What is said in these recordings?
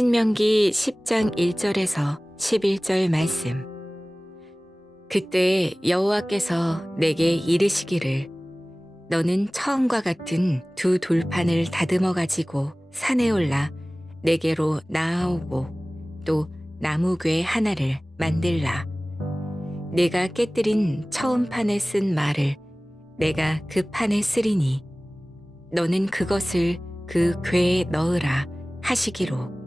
신명기 10장 1절에서 11절 말씀. 그때 여호와께서 내게 이르시기를 너는 처음과 같은 두 돌판을 다듬어 가지고 산에 올라 내게로 나아오고 또 나무괴 하나를 만들라. 내가 깨뜨린 처음 판에 쓴 말을 내가 그 판에 쓰리니 너는 그것을 그 궤에 넣으라 하시기로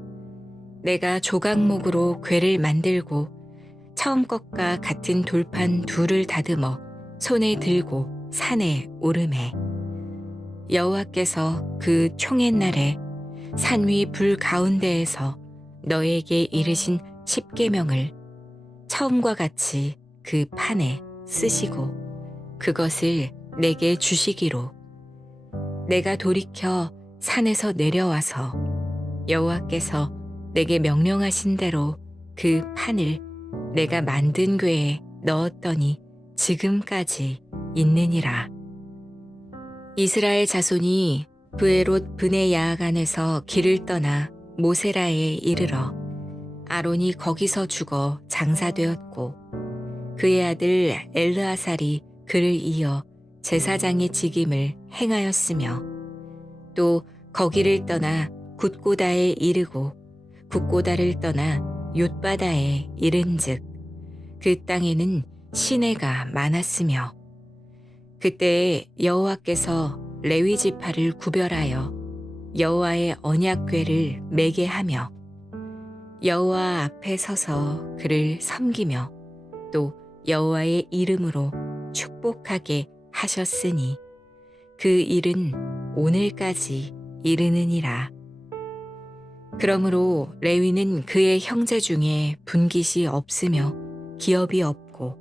내가 조각목으로 궤를 만들고 처음 것과 같은 돌판 둘을 다듬어 손에 들고 산에 오르매 여호와께서 그 총의 날에 산 위 불 가운데에서 너에게 이르신 십계명을 처음과 같이 그 판에 쓰시고 그것을 내게 주시기로 내가 돌이켜 산에서 내려와서 여호와께서 내게 명령하신 대로 그 판을 내가 만든 궤에 넣었더니 지금까지 있느니라. 이스라엘 자손이 브에롯 브네 야간에서 길을 떠나 모세라에 이르러 아론이 거기서 죽어 장사되었고 그의 아들 엘르아살이 그를 이어 제사장의 직임을 행하였으며 또 거기를 떠나 굿고다에 이르고 굿고다를 떠나 욤바다에 이른즉 그 땅에는 시내가 많았으며 그때 여호와께서 레위 지파를 구별하여 여호와의 언약궤를 매게 하며 여호와 앞에 서서 그를 섬기며 또 여호와의 이름으로 축복하게 하셨으니 그 일은 오늘까지 이르느니라. 그러므로 레위는 그의 형제 중에 분깃이 없으며 기업이 없고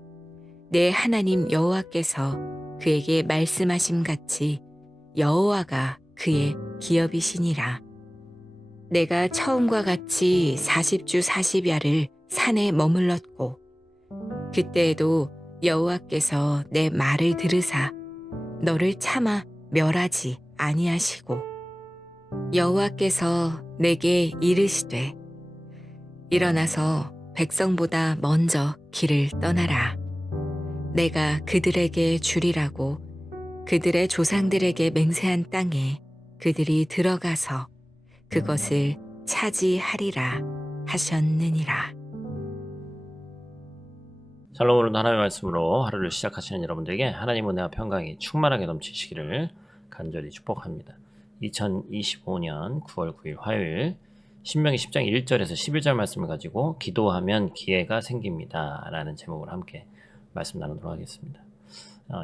내 하나님 여호와께서 그에게 말씀하심 같이 여호와가 그의 기업이시니라. 내가 처음과 같이 40주 40야를 산에 머물렀고 그때에도 여호와께서 내 말을 들으사 너를 차마 멸하지 아니하시고 여호와께서 내게 이르시되 일어나서 백성보다 먼저 길을 떠나라. 내가 그들에게 주리라고 그들의 조상들에게 맹세한 땅에 그들이 들어가서 그것을 차지하리라 하셨느니라. 샬롬. 오늘도 하나님의 말씀으로 하루를 시작하시는 여러분들에게 하나님 은혜와 평강이 충만하게 넘치시기를 간절히 축복합니다. 2025년 9월 9일 화요일 신명기 10장 1절에서 11절 말씀을 가지고 기도하면 기회가 생깁니다 라는 제목으로 함께 말씀 나누도록 하겠습니다.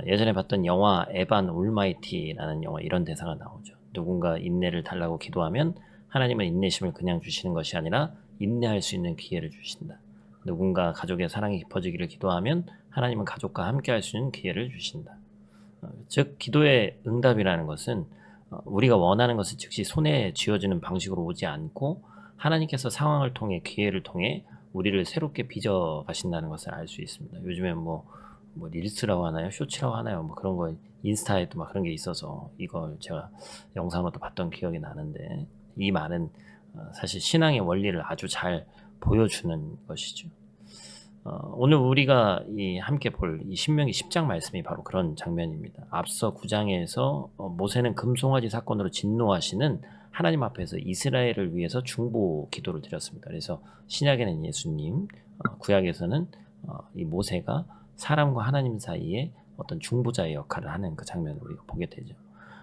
예전에 봤던 영화 에반 올마이티라는 영화 이런 대사가 나오죠. 누군가 인내를 달라고 기도하면 하나님은 인내심을 그냥 주시는 것이 아니라 인내할 수 있는 기회를 주신다. 누군가 가족의 사랑이 깊어지기를 기도하면 하나님은 가족과 함께 할 수 있는 기회를 주신다. 즉 기도의 응답이라는 것은 우리가 원하는 것을 즉시 손에 쥐어지는 방식으로 오지 않고 하나님께서 상황을 통해 기회를 통해 우리를 새롭게 빚어 가신다는 것을 알 수 있습니다. 요즘에 뭐 릴스라고 하나요? 쇼츠라고 하나요? 뭐 그런 거 인스타에도 막 그런 게 있어서 이걸 제가 영상으로도 봤던 기억이 나는데 이 말은 사실 신앙의 원리를 아주 잘 보여주는 것이죠. 오늘 우리가 함께 볼 이 신명기 10장 말씀이 바로 그런 장면입니다. 앞서 9장에서 모세는 금송아지 사건으로 진노하시는 하나님 앞에서 이스라엘을 위해서 중보 기도를 드렸습니다. 그래서 신약에는 예수님, 구약에서는 이 모세가 사람과 하나님 사이에 어떤 중보자의 역할을 하는 그 장면을 우리가 보게 되죠.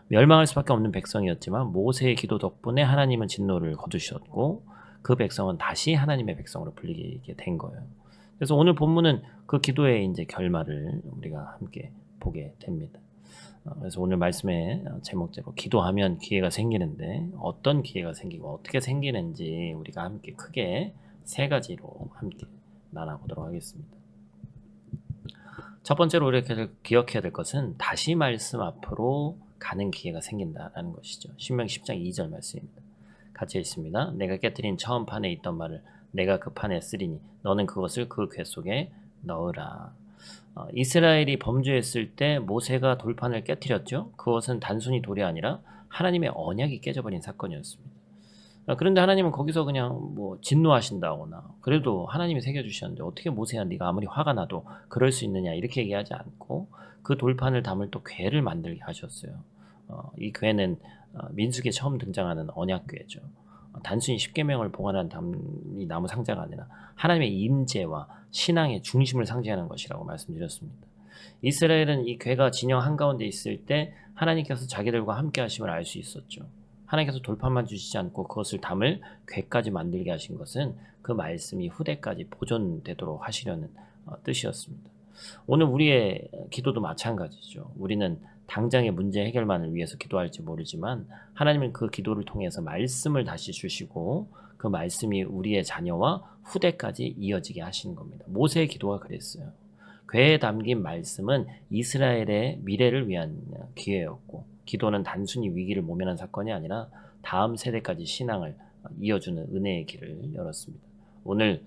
멸망할 수밖에 없는 백성이었지만 모세의 기도 덕분에 하나님은 진노를 거두셨고 그 백성은 다시 하나님의 백성으로 불리게 된 거예요. 그래서 오늘 본문은 그 기도의 이제 결말을 우리가 함께 보게 됩니다. 그래서 오늘 말씀의 제목대로 기도하면 기회가 생기는데 어떤 기회가 생기고 어떻게 생기는지 우리가 함께 크게 세 가지로 나눠보도록 하겠습니다. 첫 번째로 우리가 기억해야 될 것은 다시 말씀 앞으로 가는 기회가 생긴다라는 것이죠. 신명기 10장 2절 말씀입니다. 같이 읽습니다. 내가 깨뜨린 처음 판에 있던 말을 내가 그 판에 쓰리니 너는 그것을 그 궤 속에 넣으라. 이스라엘이 범죄했을 때 모세가 돌판을 깨뜨렸죠. 그것은 단순히 돌이 아니라 하나님의 언약이 깨져버린 사건이었습니다. 그런데 하나님은 거기서 그냥 뭐 진노하신다거나 그래도 하나님이 새겨 주셨는데 어떻게 모세야 네가 아무리 화가 나도 그럴 수 있느냐 이렇게 얘기하지 않고 그 돌판을 담을 또 궤를 만들게 하셨어요. 이 궤는 민수기에 처음 등장하는 언약궤죠. 단순히 십계명을 보관한 이 나무 상자가 아니라 하나님의 임재와 신앙의 중심을 상징하는 것이라고 말씀드렸습니다. 이스라엘은 이 궤가 진영 한가운데 있을 때 하나님께서 자기들과 함께 하심을 알 수 있었죠. 하나님께서 돌판만 주시지 않고 그것을 담을 궤까지 만들게 하신 것은 그 말씀이 후대까지 보존되도록 하시려는 뜻이었습니다. 오늘 우리의 기도도 마찬가지죠. 우리는 당장의 문제 해결만을 위해서 기도할지 모르지만 하나님은 그 기도를 통해서 말씀을 다시 주시고 그 말씀이 우리의 자녀와 후대까지 이어지게 하시는 겁니다. 모세의 기도가 그랬어요. 궤에 담긴 말씀은 이스라엘의 미래를 위한 기회였고 기도는 단순히 위기를 모면한 사건이 아니라 다음 세대까지 신앙을 이어주는 은혜의 길을 열었습니다. 오늘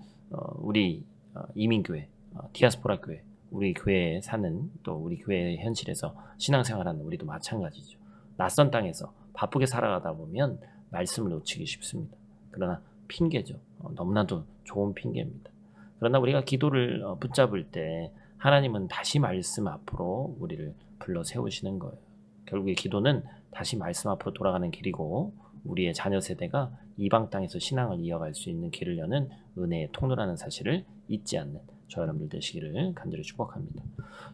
우리 이민교회, 디아스포라 교회, 우리 교회에 사는 또 우리 교회의 현실에서 신앙생활하는 우리도 마찬가지죠. 낯선 땅에서 바쁘게 살아가다 보면 말씀을 놓치기 쉽습니다. 그러나 핑계죠. 너무나도 좋은 핑계입니다. 그러나 우리가 기도를 붙잡을 때 하나님은 다시 말씀 앞으로 우리를 불러 세우시는 거예요. 결국에 기도는 다시 말씀 앞으로 돌아가는 길이고 우리의 자녀 세대가 이방 땅에서 신앙을 이어갈 수 있는 길을 여는 은혜의 통로라는 사실을 잊지 않는 저와 여러분들 되시기를 간절히 축복합니다.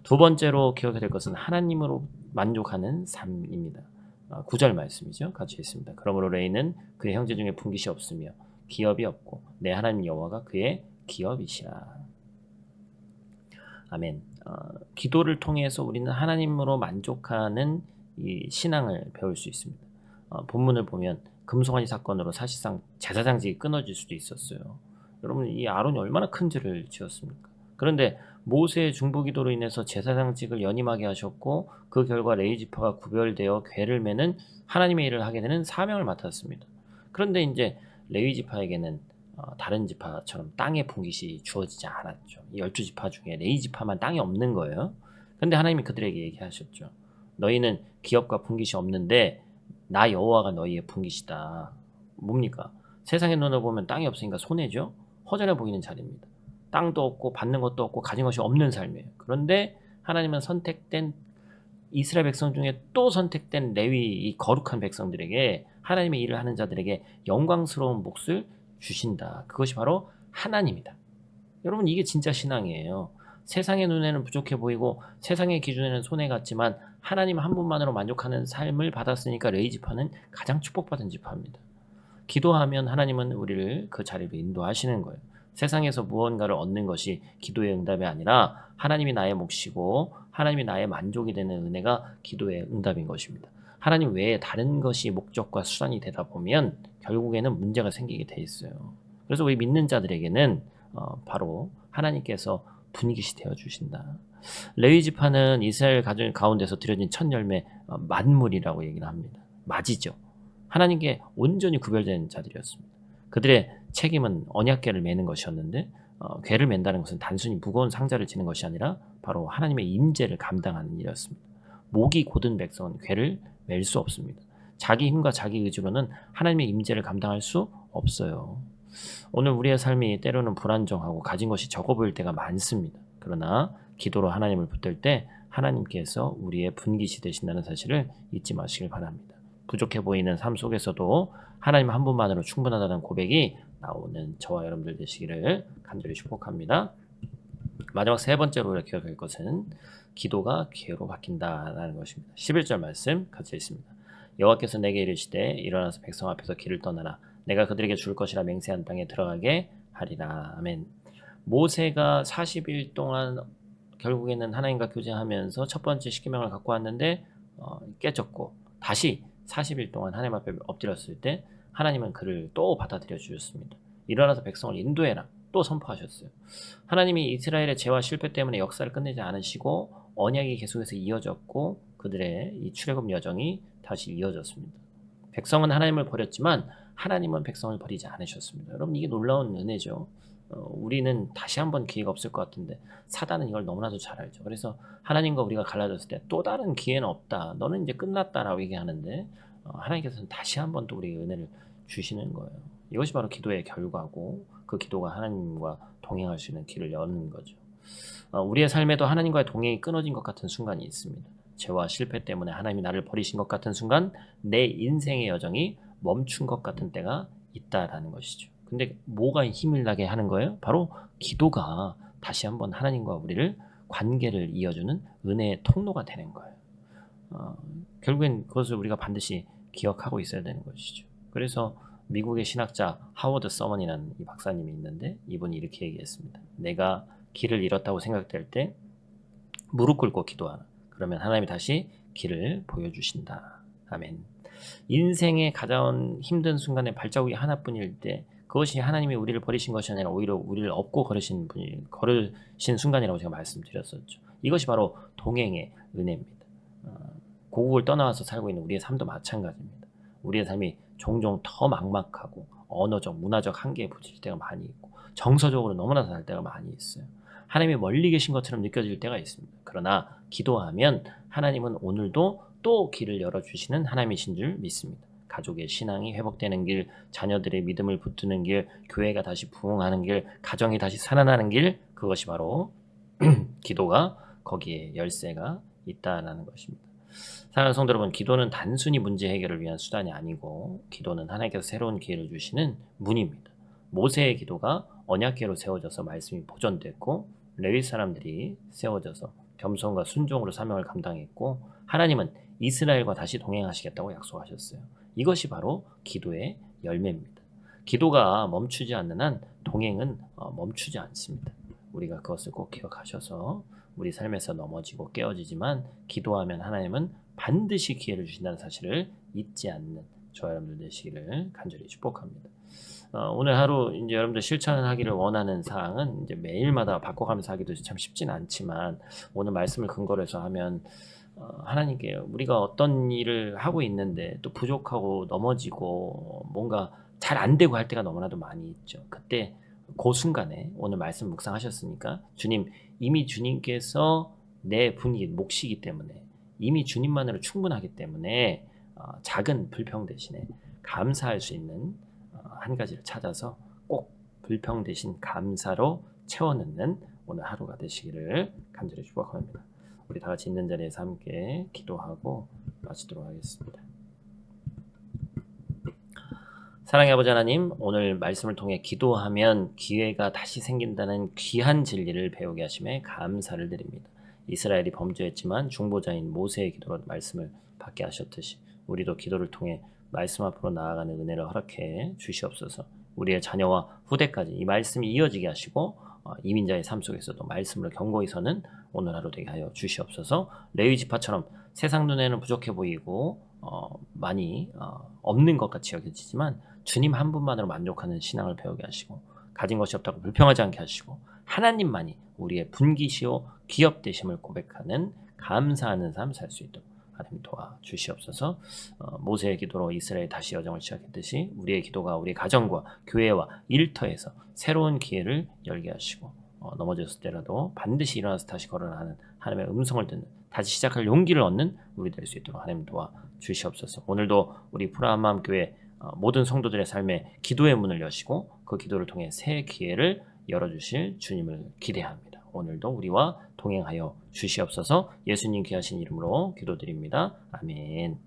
두 번째로 기억해야 될 것은 하나님으로 만족하는 삶입니다. 9절 말씀이죠. 같이 있습니다. 그러므로 레이는 그의 형제 중에 분깃이 없으며 기업이 없고 내 하나님 여호와가 그의 기업이시라. 아멘. 기도를 통해서 우리는 하나님으로 만족하는 이 신앙을 배울 수 있습니다. 본문을 보면 금송아지 사건으로 사실상 제사장직이 끊어질 수도 있었어요. 여러분 이 아론이 얼마나 큰 죄를 지었습니까? 그런데 모세의 중보기도로 인해서 제사장직을 연임하게 하셨고 그 결과 레위 지파가 구별되어 궤를 매는 하나님의 일을 하게 되는 사명을 맡았습니다. 그런데 이제 레위 지파에게는 다른 지파처럼 땅의 분깃이 주어지지 않았죠. 이 12지파 중에 레위 지파만 땅이 없는 거예요. 근데 하나님이 그들에게 얘기하셨죠. 너희는 기업과 분깃이 없는데 나 여호와가 너희의 분깃이다. 뭡니까? 세상의 눈으로 보면 땅이 없으니까 손해죠. 허전해 보이는 자리입니다. 땅도 없고 받는 것도 없고 가진 것이 없는 삶이에요. 그런데 하나님은 선택된 이스라엘 백성 중에 또 선택된 레위 이 거룩한 백성들에게 하나님의 일을 하는 자들에게 영광스러운 몫을 주신다. 그것이 바로 하나님이다. 여러분 이게 진짜 신앙이에요. 세상의 눈에는 부족해 보이고 세상의 기준에는 손해 같지만 하나님 한 분만으로 만족하는 삶을 받았으니까 레위 지파는 가장 축복받은 지파입니다. 기도하면 하나님은 우리를 그 자리로 인도하시는 거예요. 세상에서 무언가를 얻는 것이 기도의 응답이 아니라 하나님이 나의 몫이고 하나님이 나의 만족이 되는 은혜가 기도의 응답인 것입니다. 하나님 외에 다른 것이 목적과 수단이 되다 보면 결국에는 문제가 생기게 돼 있어요. 그래서 우리 믿는 자들에게는 바로 하나님께서 분깃이 되어 주신다. 레위 지파는 이스라엘 가정 가운데서 드려진 첫 열매 만물이라고 얘기를 합니다. 맞이죠. 하나님께 온전히 구별된 자들이었습니다. 그들의 책임은 언약궤를 매는 것이었는데 궤를 맨다는 것은 단순히 무거운 상자를 지는 것이 아니라 바로 하나님의 임재를 감당하는 일이었습니다. 목이 곧은 백성은 궤를 맬 수 없습니다. 자기 힘과 자기 의지로는 하나님의 임재를 감당할 수 없어요. 오늘 우리의 삶이 때로는 불안정하고 가진 것이 적어 보일 때가 많습니다. 그러나 기도로 하나님을 붙들 때 하나님께서 우리의 분깃이 되신다는 사실을 잊지 마시길 바랍니다. 부족해 보이는 삶 속에서도 하나님 한 분만으로 충분하다는 고백이 나오는 저와 여러분들 되시기를 간절히 축복합니다. 마지막 세 번째로 우리가 기억할 것은 기도가 기회로 바뀐다라는 것입니다. 11절 말씀 같이 있습니다. 여호와께서 내게 이르시되 일어나서 백성 앞에서 길을 떠나라. 내가 그들에게 줄 것이라 맹세한 땅에 들어가게 하리라. 아멘. 모세가 40일 동안 결국에는 하나님과 교제하면서 첫 번째 십계명을 갖고 왔는데 깨졌고 다시 40일 동안 하나님 앞에 엎드렸을 때 하나님은 그를 또 받아들여 주셨습니다. 일어나서 백성을 인도해라. 또 선포하셨어요. 하나님이 이스라엘의 죄와 실패 때문에 역사를 끝내지 않으시고 언약이 계속해서 이어졌고 그들의 이 출애굽 여정이 다시 이어졌습니다. 백성은 하나님을 버렸지만 하나님은 백성을 버리지 않으셨습니다. 여러분 이게 놀라운 은혜죠. 우리는 다시 한번 기회가 없을 것 같은데 사단은 이걸 너무나도 잘 알죠. 그래서 하나님과 우리가 갈라졌을 때 또 다른 기회는 없다. 너는 이제 끝났다라고 얘기하는데 하나님께서는 다시 한번 또 우리에게 은혜를 주시는 거예요. 이것이 바로 기도의 결과고 그 기도가 하나님과 동행할 수 있는 길을 여는 거죠. 우리의 삶에도 하나님과의 동행이 끊어진 것 같은 순간이 있습니다. 죄와 실패 때문에 하나님이 나를 버리신 것 같은 순간 내 인생의 여정이 멈춘 것 같은 때가 있다라는 것이죠. 근데 뭐가 힘을 나게 하는 거예요? 바로 기도가 다시 한번 하나님과 우리를 관계를 이어주는 은혜의 통로가 되는 거예요. 결국엔 그것을 우리가 반드시 기억하고 있어야 되는 것이죠. 그래서 미국의 신학자 하워드 서먼이라는 이 박사님이 있는데 이분이 이렇게 얘기했습니다. 내가 길을 잃었다고 생각될 때 무릎 꿇고 기도하라. 그러면 하나님이 다시 길을 보여주신다. 아멘. 인생의 가장 힘든 순간에 발자국이 하나뿐일 때 그것이 하나님이 우리를 버리신 것이 아니라 오히려 우리를 업고 걸으신 순간이라고 제가 말씀드렸었죠. 이것이 바로 동행의 은혜입니다. 고국을 떠나와서 살고 있는 우리의 삶도 마찬가지입니다. 우리의 삶이 종종 더 막막하고 언어적, 문화적 한계에 부딪힐 때가 많이 있고 정서적으로 너무나 다를 때가 많이 있어요. 하나님이 멀리 계신 것처럼 느껴질 때가 있습니다. 그러나 기도하면 하나님은 오늘도 또 길을 열어주시는 하나님이신 줄 믿습니다. 가족의 신앙이 회복되는 길, 자녀들의 믿음을 붙드는 길, 교회가 다시 부흥하는 길, 가정이 다시 살아나는 길, 그것이 바로 기도가 거기에 열쇠가 있다는 것입니다. 사랑하는 성도 여러분, 기도는 단순히 문제 해결을 위한 수단이 아니고 기도는 하나님께서 새로운 기회를 주시는 문입니다. 모세의 기도가 언약궤로 세워져서 말씀이 보존됐고 레위 사람들이 세워져서 겸손과 순종으로 사명을 감당했고 하나님은 이스라엘과 다시 동행하시겠다고 약속하셨어요. 이것이 바로 기도의 열매입니다. 기도가 멈추지 않는 한 동행은 멈추지 않습니다. 우리가 그것을 꼭 기억하셔서 우리 삶에서 넘어지고 깨어지지만 기도하면 하나님은 반드시 기회를 주신다는 사실을 잊지 않는 저와 여러분들 되시기를 간절히 축복합니다. 오늘 하루 이제 여러분들 실천하기를 원하는 사항은 이제 매일마다 바꿔가면서 하기도 참 쉽진 않지만 오늘 말씀을 근거로 해서 하면 하나님께 우리가 어떤 일을 하고 있는데 또 부족하고 넘어지고 뭔가 잘 안 되고 할 때가 너무나도 많이 있죠. 그때 그 순간에 오늘 말씀 묵상하셨으니까 주님 이미 주님께서 내 분이 몫이기 때문에 이미 주님만으로 충분하기 때문에 작은 불평 대신에 감사할 수 있는 한 가지를 찾아서 꼭 불평 대신 감사로 채워넣는 오늘 하루가 되시기를 간절히 축복합니다. 우리 다 같이 있는 자리에서 함께 기도하고 마치도록 하겠습니다. 사랑의 아버지 하나님, 오늘 말씀을 통해 기도하면 기회가 다시 생긴다는 귀한 진리를 배우게 하심에 감사를 드립니다. 이스라엘이 범죄했지만 중보자인 모세의 기도로 말씀을 받게 하셨듯이 우리도 기도를 통해 말씀 앞으로 나아가는 은혜를 허락해 주시옵소서. 우리의 자녀와 후대까지 이 말씀이 이어지게 하시고 이민자의 삶 속에서도 말씀으로 경고히 서는 오늘 하루 되게 하여 주시옵소서. 레위 지파처럼 세상 눈에는 부족해 보이고 많이 없는 것 같이 여겨지지만 주님 한 분만으로 만족하는 신앙을 배우게 하시고 가진 것이 없다고 불평하지 않게 하시고 하나님만이 우리의 분기시오 기업되심을 고백하는 감사하는 삶 살 수 있도록 하나님 도와주시옵소서. 모세의 기도로 이스라엘 다시 여정을 시작했듯이 우리의 기도가 우리 가정과 교회와 일터에서 새로운 기회를 열게 하시고 넘어졌을 때라도 반드시 일어나서 다시 걸어나가는 하나님의 음성을 듣는 다시 시작할 용기를 얻는 우리 될 수 있도록 하나님 도와주시옵소서. 오늘도 우리 푸르한마음 교회 모든 성도들의 삶에 기도의 문을 여시고 그 기도를 통해 새 기회를 열어주실 주님을 기대합니다. 오늘도 우리와 동행하여 주시옵소서. 예수님 귀하신 이름으로 기도드립니다. 아멘.